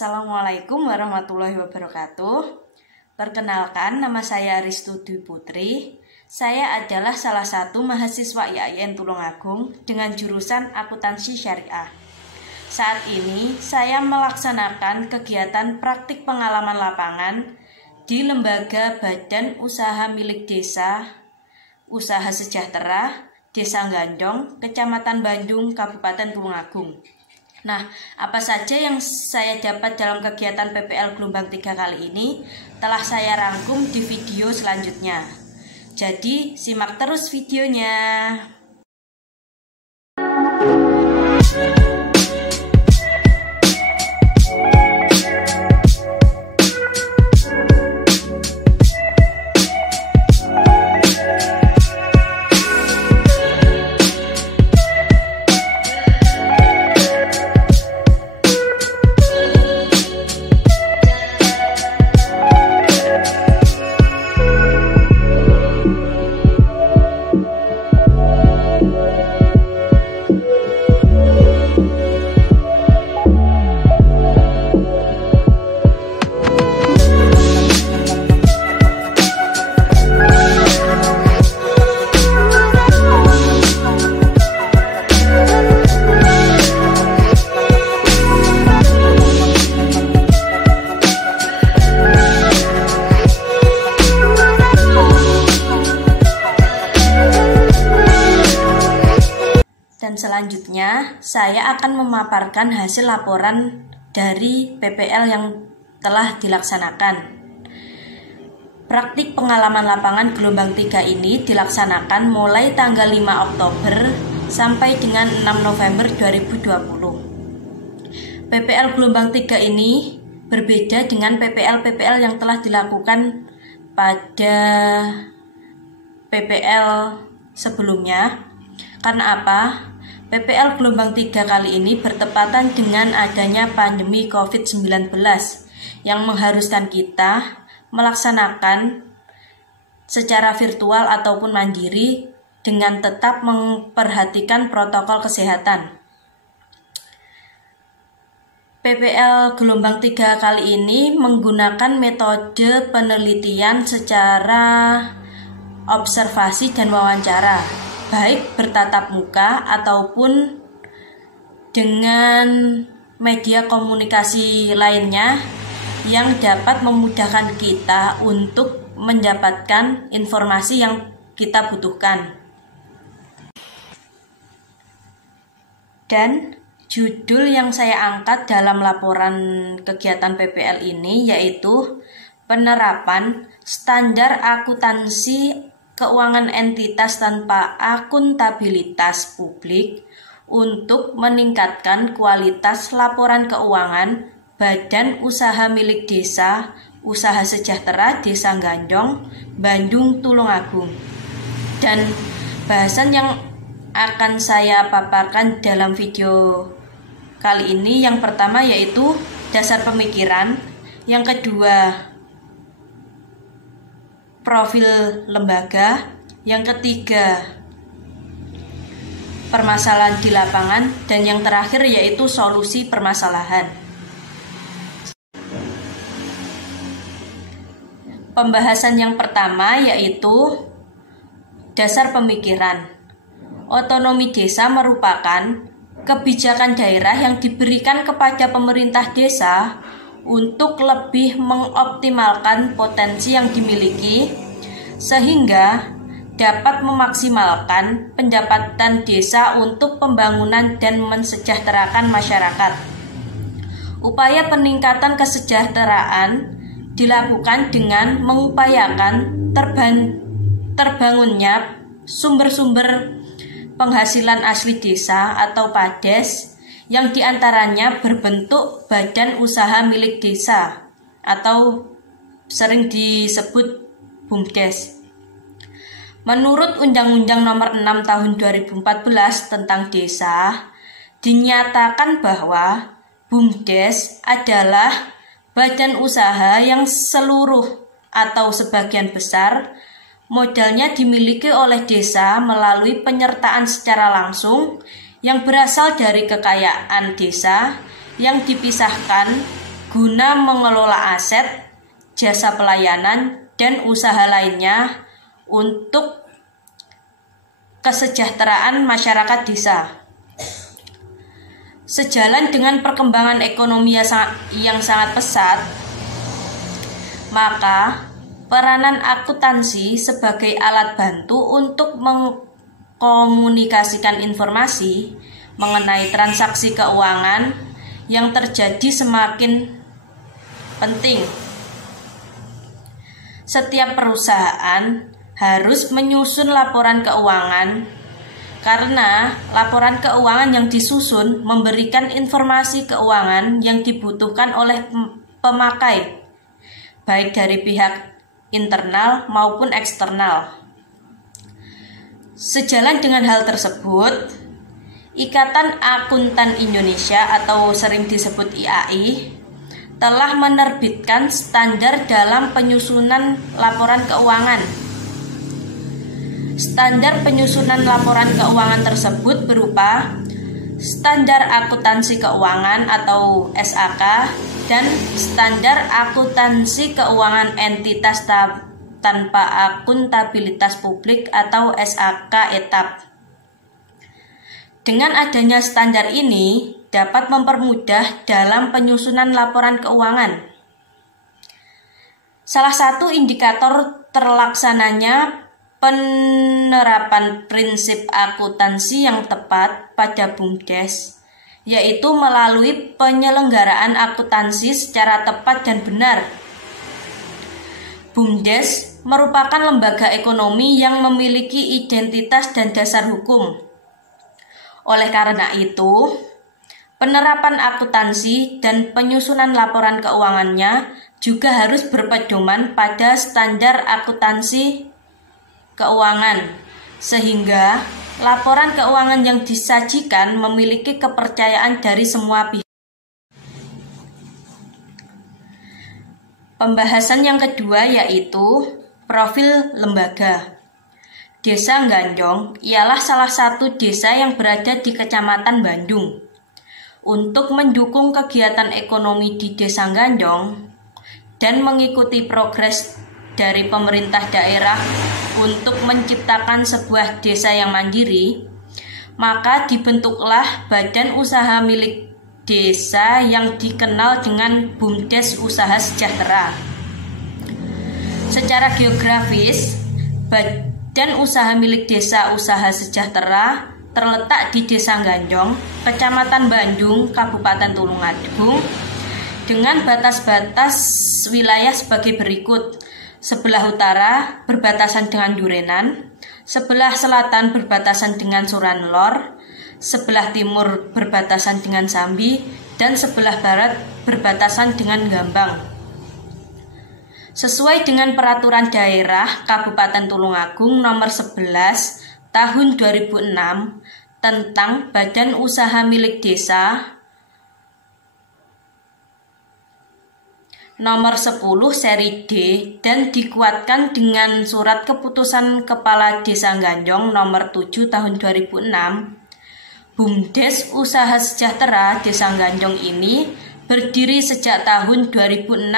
Assalamualaikum warahmatullahi wabarakatuh. Perkenalkan, nama saya Ristu Dwi Putri. Saya adalah salah satu mahasiswa IAIN Tulungagung dengan jurusan Akuntansi Syariah. Saat ini saya melaksanakan kegiatan praktik pengalaman lapangan di Lembaga Badan Usaha Milik Desa Usaha Sejahtera Desa Gandong, Kecamatan Bandung, Kabupaten Tulungagung. Nah, apa saja yang saya dapat dalam kegiatan PPL Gelombang 3 kali ini telah saya rangkum di video selanjutnya. Jadi, simak terus videonya. Dan selanjutnya, saya akan memaparkan hasil laporan dari PPL yang telah dilaksanakan. Praktik pengalaman lapangan gelombang 3 ini dilaksanakan mulai tanggal 5 Oktober sampai dengan 6 November 2020. PPL gelombang 3 ini berbeda dengan PPL-PPL yang telah dilakukan pada PPL sebelumnya. Karena apa? PPL gelombang 3 kali ini bertepatan dengan adanya pandemi COVID-19 yang mengharuskan kita melaksanakan secara virtual ataupun mandiri dengan tetap memperhatikan protokol kesehatan. PPL gelombang 3 kali ini menggunakan metode penelitian secara observasi dan wawancara, baik bertatap muka ataupun dengan media komunikasi lainnya yang dapat memudahkan kita untuk mendapatkan informasi yang kita butuhkan. Dan judul yang saya angkat dalam laporan kegiatan PPL ini yaitu penerapan standar akuntansi keuangan entitas tanpa akuntabilitas publik untuk meningkatkan kualitas laporan keuangan Badan Usaha Milik Desa Usaha Sejahtera Desa Gandong, Bandung, Tulungagung. Dan bahasan yang akan saya paparkan dalam video kali ini yang pertama yaitu dasar pemikiran, yang kedua profil lembaga, yang ketiga permasalahan di lapangan, dan yang terakhir yaitu solusi permasalahan. Pembahasan yang pertama yaitu dasar pemikiran. Otonomi desa merupakan kebijakan daerah yang diberikan kepada pemerintah desa untuk lebih mengoptimalkan potensi yang dimiliki sehingga dapat memaksimalkan pendapatan desa untuk pembangunan dan mensejahterakan masyarakat. Upaya peningkatan kesejahteraan dilakukan dengan mengupayakan terbangunnya sumber-sumber penghasilan asli desa atau PADES yang diantaranya berbentuk badan usaha milik desa atau sering disebut BUMDes. Menurut Undang-Undang Nomor 6 Tahun 2014 tentang desa, dinyatakan bahwa BUMDes adalah badan usaha yang seluruh atau sebagian besar modalnya dimiliki oleh desa melalui penyertaan secara langsung yang berasal dari kekayaan desa yang dipisahkan guna mengelola aset, jasa pelayanan, dan usaha lainnya untuk kesejahteraan masyarakat desa. Sejalan dengan perkembangan ekonomi yang sangat pesat, maka peranan akuntansi sebagai alat bantu untuk mengkomunikasikan informasi mengenai transaksi keuangan yang terjadi semakin penting. Setiap perusahaan harus menyusun laporan keuangan karena laporan keuangan yang disusun memberikan informasi keuangan yang dibutuhkan oleh pemakai, baik dari pihak internal maupun eksternal. Sejalan dengan hal tersebut, Ikatan Akuntan Indonesia atau sering disebut IAI telah menerbitkan standar dalam penyusunan laporan keuangan. Standar penyusunan laporan keuangan tersebut berupa Standar Akuntansi Keuangan atau SAK dan Standar Akuntansi Keuangan Entitas Tanpa Akuntabilitas Publik atau SAK-ETAP. Dengan adanya standar ini dapat mempermudah dalam penyusunan laporan keuangan. Salah satu indikator terlaksananya penerapan prinsip akuntansi yang tepat pada BUMDes, yaitu melalui penyelenggaraan akuntansi secara tepat dan benar. BUMDes merupakan lembaga ekonomi yang memiliki identitas dan dasar hukum. Oleh karena itu, penerapan akuntansi dan penyusunan laporan keuangannya juga harus berpedoman pada standar akuntansi keuangan, sehingga laporan keuangan yang disajikan memiliki kepercayaan dari semua pihak. Pembahasan yang kedua yaitu profil lembaga. Desa Ngganjong ialah salah satu desa yang berada di Kecamatan Bandung. Untuk mendukung kegiatan ekonomi di Desa Ngganjong dan mengikuti progres dari pemerintah daerah untuk menciptakan sebuah desa yang mandiri, maka dibentuklah badan usaha milik desa yang dikenal dengan BUMDes Usaha Sejahtera. Secara geografis, badan usaha milik desa Usaha Sejahtera terletak di Desa Ngganjong, Kecamatan Bandung, Kabupaten Tulungagung, dengan batas-batas wilayah sebagai berikut. Sebelah utara berbatasan dengan Durenan, sebelah selatan berbatasan dengan Suranlor, sebelah timur berbatasan dengan Sambi, dan sebelah barat berbatasan dengan Gambang. Sesuai dengan Peraturan Daerah Kabupaten Tulungagung Nomor 11 Tahun 2006 tentang Badan Usaha Milik Desa Nomor 10 seri D dan dikuatkan dengan Surat Keputusan Kepala Desa Ngganjong Nomor 7 Tahun 2006, BUMDes Usaha Sejahtera Desa Ngganjong ini berdiri sejak tahun 2006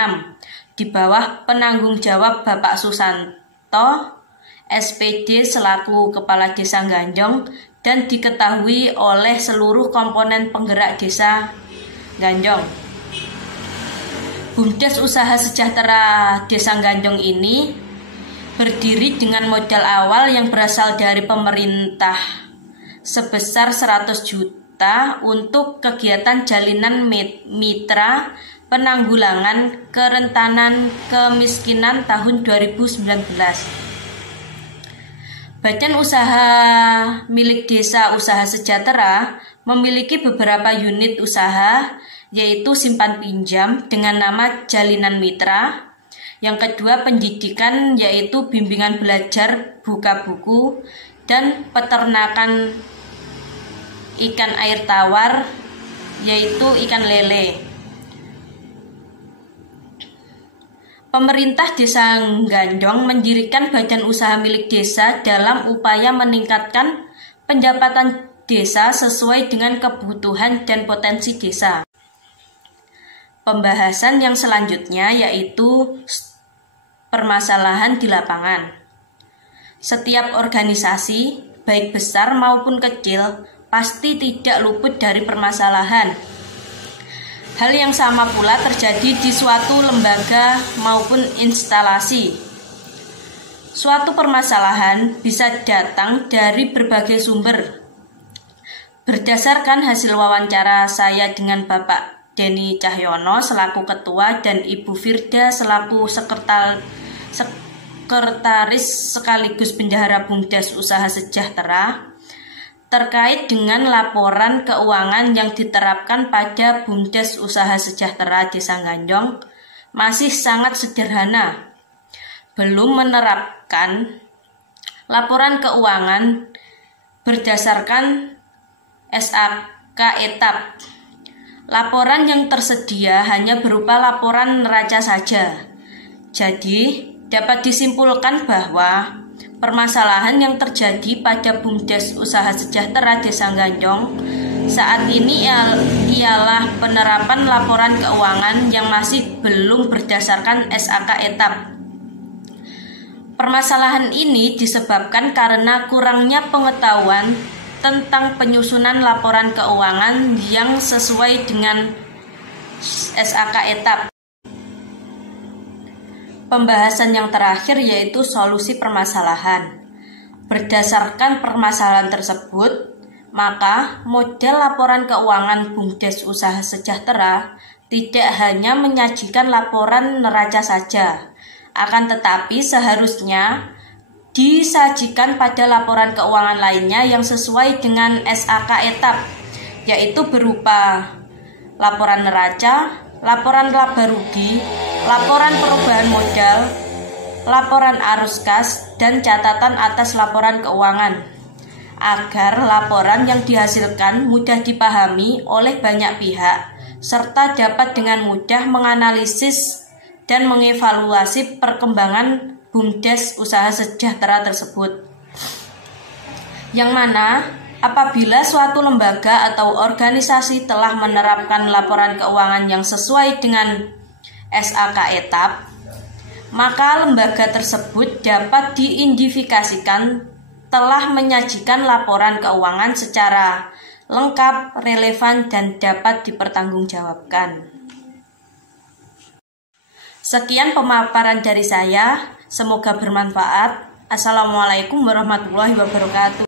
di bawah penanggung jawab Bapak Susanto, SPD selaku Kepala Desa Ngganjong dan diketahui oleh seluruh komponen penggerak Desa Ngganjong. BUMDes Usaha Sejahtera Desa Ngganjong ini berdiri dengan modal awal yang berasal dari pemerintah sebesar 100 juta untuk kegiatan jalinan mitra penanggulangan kerentanan kemiskinan tahun 2019. Badan usaha milik Desa Usaha Sejahtera memiliki beberapa unit usaha, yaitu simpan pinjam dengan nama Jalinan Mitra. Yang kedua pendidikan, yaitu bimbingan belajar, buka buku, dan peternakan ikan air tawar, yaitu ikan lele. Pemerintah Desa Ngganjong mendirikan badan usaha milik desa dalam upaya meningkatkan pendapatan desa sesuai dengan kebutuhan dan potensi desa. pembahasan yang selanjutnya yaitu permasalahan di lapangan. Setiap organisasi, baik besar maupun kecil, pasti tidak luput dari permasalahan. Hal yang sama pula terjadi di suatu lembaga maupun instalasi. Suatu permasalahan bisa datang dari berbagai sumber. Berdasarkan hasil wawancara saya dengan Bapak Denny Cahyono selaku ketua dan Ibu Firda selaku sekretaris sekaligus bendahara BUMDes Usaha Sejahtera terkait dengan laporan keuangan yang diterapkan pada BUMDes Usaha Sejahtera Desa Ganjong masih sangat sederhana, belum menerapkan laporan keuangan berdasarkan SAK etap. Laporan yang tersedia hanya berupa laporan neraca saja. Jadi, dapat disimpulkan bahwa permasalahan yang terjadi pada BUMDes Usaha Sejahtera Desa Ganjong saat ini ialah penerapan laporan keuangan yang masih belum berdasarkan SAK etap. Permasalahan ini disebabkan karena kurangnya pengetahuan tentang penyusunan laporan keuangan yang sesuai dengan SAK etap. Pembahasan yang terakhir yaitu solusi permasalahan. Berdasarkan permasalahan tersebut, maka model laporan keuangan BUMDes Usaha Sejahtera tidak hanya menyajikan laporan neraca saja, akan tetapi seharusnya disajikan pada laporan keuangan lainnya yang sesuai dengan SAK etap, yaitu berupa laporan neraca, laporan laba rugi, laporan perubahan modal, laporan arus kas, dan catatan atas laporan keuangan, agar laporan yang dihasilkan mudah dipahami oleh banyak pihak, serta dapat dengan mudah menganalisis dan mengevaluasi perkembangan BUMDes Usaha Sejahtera tersebut. Yang mana apabila suatu lembaga atau organisasi telah menerapkan laporan keuangan yang sesuai dengan SAK etap, maka lembaga tersebut dapat diidentifikasikan telah menyajikan laporan keuangan secara lengkap, relevan, dan dapat dipertanggungjawabkan. Sekian pemaparan dari saya. Semoga bermanfaat. Assalamualaikum warahmatullahi wabarakatuh.